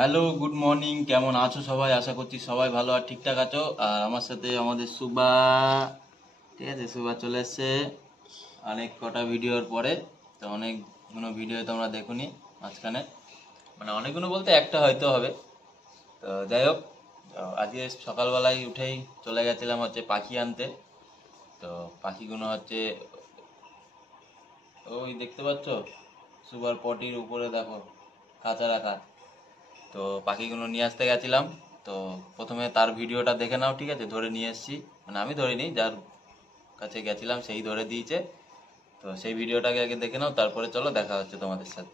Hello, good morning. কেমন আছো সবাই? আশা করছি সবাই ভালো আর ঠিকঠাক আছো। আর আমার সাথে আমাদের সুবা, ঠিক আছে, সুবা চলে এসছে অনেক কটা ভিডিওর পরে। তো অনেকগুলো ভিডিও তোমরা দেখোনি মাঝখানে, মানে অনেকগুলো বলতে একটা হয়তো হবে। তো যাই হোক, আজকে সকালবেলায় উঠেই চলে গেছিলাম হচ্ছে পাখি আনতে। তো পাখিগুলো হচ্ছে ওই দেখতে পাচ্ছ সুপার পটির উপরে, দেখো কাঁচা রাখা। তো পাখিগুলো নিয়ে আসতে গেছিলাম। তো প্রথমে তার ভিডিওটা দেখে নাও, ঠিক আছে? ধরে নিয়ে এসেছি, মানে আমি ধরিনি, যার কাছে গেছিলাম সেই ধরে দিয়েছে। তো সেই ভিডিওটাকে আগে দেখে নাও, তারপরে চলো দেখা হচ্ছে তোমাদের সাথে।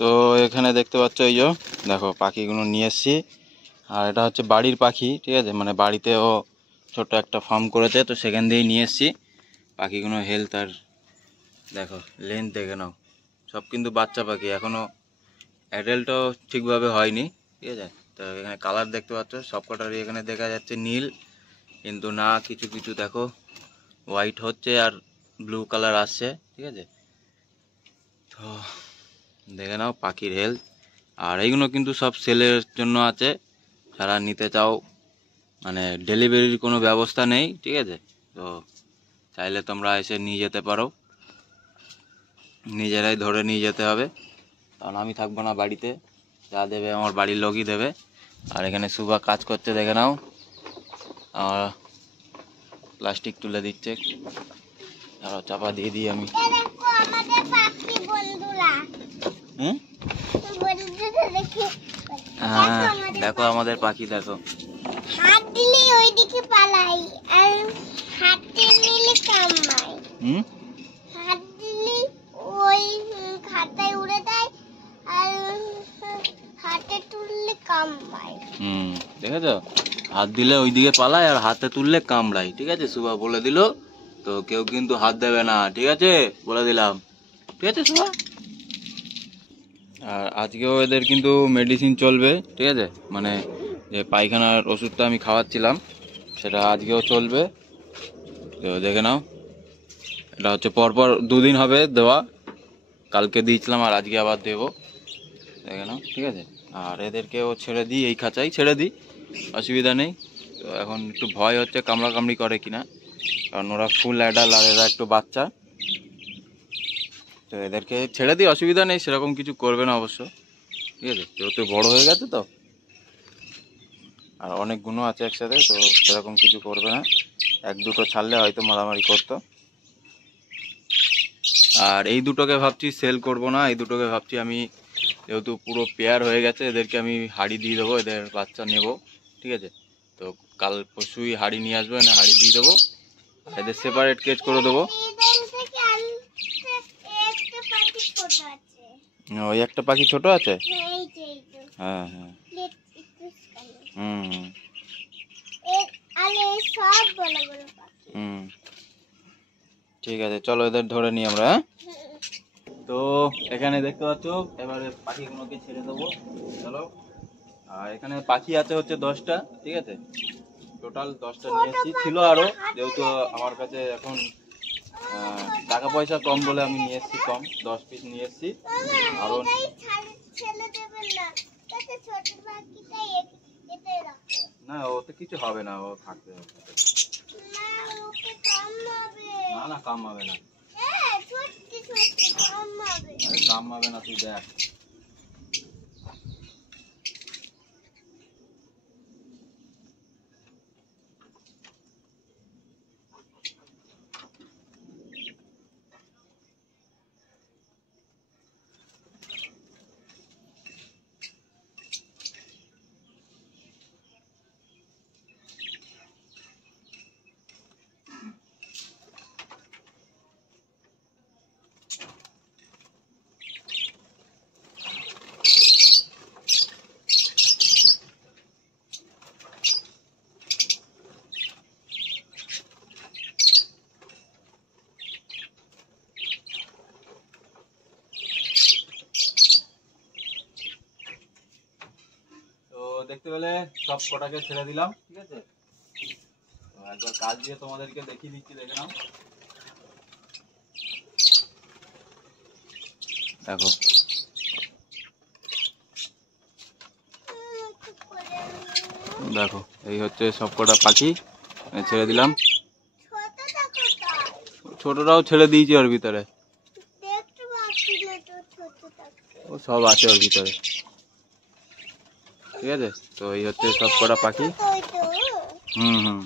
তো এখানে দেখতে পাচ্ছ, এই যে দেখো পাখিগুলো নিয়ে এসছি। আর এটা হচ্ছে বাড়ির পাখি, ঠিক আছে, মানে বাড়িতেও ছোট একটা ফার্ম করেছে, তো সেখান দিয়েই নিয়ে এসছি পাখিগুলো। হেলথ আর দেখো লেন্থ দেখে নাও, সব কিন্তু বাচ্চা পাখি, এখনও অ্যাডাল্টও ঠিকভাবে হয়নি, ঠিক আছে। তো এখানে কালার দেখতে পাচ্ছ সব কটারই, এখানে দেখা যাচ্ছে নীল, কিন্তু না কিছু কিছু দেখো হোয়াইট হচ্ছে আর ব্লু কালার আসছে, ঠিক আছে। তো দেখে নাও পাখির হেলথ। আর এইগুলো কিন্তু সব সেলের জন্য আছে, যারা নিতে চাও, মানে ডেলিভারির কোনো ব্যবস্থা নেই, ঠিক আছে। তো চাইলে তোমরা এসে নিয়ে যেতে পারো, নিজেরাই ধরে নিয়ে যেতে হবে, কারণ আমি থাকবো না বাড়িতে, যা দেবে আমার বাড়ির লোকই দেবে। আর এখানে সুবা কাজ করতে দেখে নাও, আর প্লাস্টিক তুলে দিচ্ছে, আর চাপা দিয়ে দিই আমি। হ্যাঁ দেখো আমাদের পাখি, দেখো হাত দিলে ওইদিকে পালাই আর হাত দিলে কামাই। হাত দিলে ওই খাতায় উড়ে যায় আর হাতে তুললে কামড়ায়। দেখেছো, হাত দিলে ওইদিকে পালায় আর হাতে তুললে কামড়ায়, ঠিক আছে। সুবা বলে দিল, তো কেউ কিন্তু হাত দেবে না, ঠিক আছে, বলে দিলাম, ঠিক আছে সুবা। আর আজকেও এদের কিন্তু মেডিসিন চলবে, ঠিক আছে, মানে যে পায়খানার ওষুধটা আমি খাওয়াচ্ছিলাম সেটা আজকেও চলবে। তো দেখে নাও, এটা হচ্ছে পরপর 2 দিন হবে দেওয়া, কালকে দিয়েছিলাম আর আজকে আবার দেবো, দেখে নাও, ঠিক আছে। আর এদেরকেও ছেড়ে দিই, এই খাঁচাই ছেড়ে দিই, অসুবিধা নেই। তো এখন একটু ভয় হচ্ছে কামড়াকামড়ি করে কিনা, কারণ ওরা ফুল অ্যাডাল্ট আর এরা একটু বাচ্চা। তো এদেরকে ছেড়ে দিই, অসুবিধা নেই, সেরকম কিছু করবে না অবশ্য, ঠিক আছে, যেহেতু বড় হয়ে গেছে। তো আর অনেক গুণও আছে একসাথে, তো সেরকম কিছু করবে না, 1-2টো ছাড়লে হয়তো মারামারি করতো। আর এই দুটোকে ভাবছি সেল করব না, এই দুটোকে ভাবছি আমি, যেহেতু পুরো পেয়ার হয়ে গেছে, এদেরকে আমি হাড়ি দিয়ে দেবো, এদের বাচ্চা নেব, ঠিক আছে। তো কাল পরশুই হাড়ি নিয়ে আসবো, এনে হাড়ি দিয়ে দেবো, এদের সেপারেট কেজ করে দেবো। ওই একটা পাখি ছোট আছে। হ্যাঁ হ্যাঁ হুম হুম ঠিক আছে, চলো এদের ধরে নিই আমরা। হ্যাঁ, তো এখানে দেখতে পাচ্ছ, এবারে পাখিগুলোকে ছেড়ে দেবো। চলো। আর এখানে পাখি আছে হচ্ছে 10টা, ঠিক আছে। টোটাল 10টা নিয়ে এসেছি, ছিল আরো, যেহেতু আমার কাছে এখন টাকা পয়সা কম বলে আমি নিয়ে এসেছি কম, 10 পিস নিয়ে এসেছি আরো। না ওতে কিছু হবে না, ও থাকতে হবে। না না কাম হবে না, কাম হবে না, তুই দেখ। দেখতে পেলে সব কটাকে ছেড়ে দিলাম, ঠিক আছে। একবার কাজ দিয়ে তোমাদেরকে দেখিয়ে দিচ্ছি, দেখে নাও। দেখো দেখো এই হচ্ছে সব কটা পাখি ছেড়ে দিলাম। ছোটটাও ছেড়ে দিয়েছি ওর ভিতরে, ও সব আছে ওর ভিতরে, ঠিক আছে। তো এই হচ্ছে সব কটা পাখি। হুম।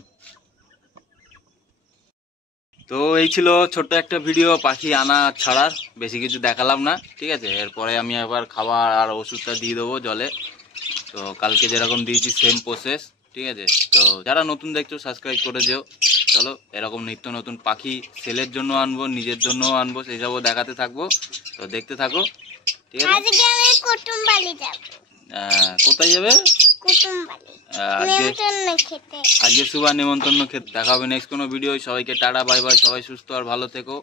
তো এই ছিল ছোট্ট একটা ভিডিও পাখি আনা ছাড়ার, বেশি কিছু দেখালাম না, ঠিক আছে। এরপরে আমি আবার খাবার আর ওষুধটা দিয়ে দেবো জলে। তো কালকে যেরকম দিয়েছি সেম প্রসেস, ঠিক আছে। তো যারা নতুন দেখছো সাবস্ক্রাইব করে যেও। চলো, এরকম নিত্য নতুন পাখি সেলের জন্য আনবো, নিজের জন্যও আনবো, সেই সবও দেখাতে থাকবো। তো দেখতে থাকো, ঠিক আছে। কোথায় যাবে? আজকে সুবা নেমন্তন্ন খেতে। দেখা হবে নেক্সট কোনো ভিডিও। সবাইকে টাটা বাই বাই, সবাই সুস্থ আর ভালো থেকো।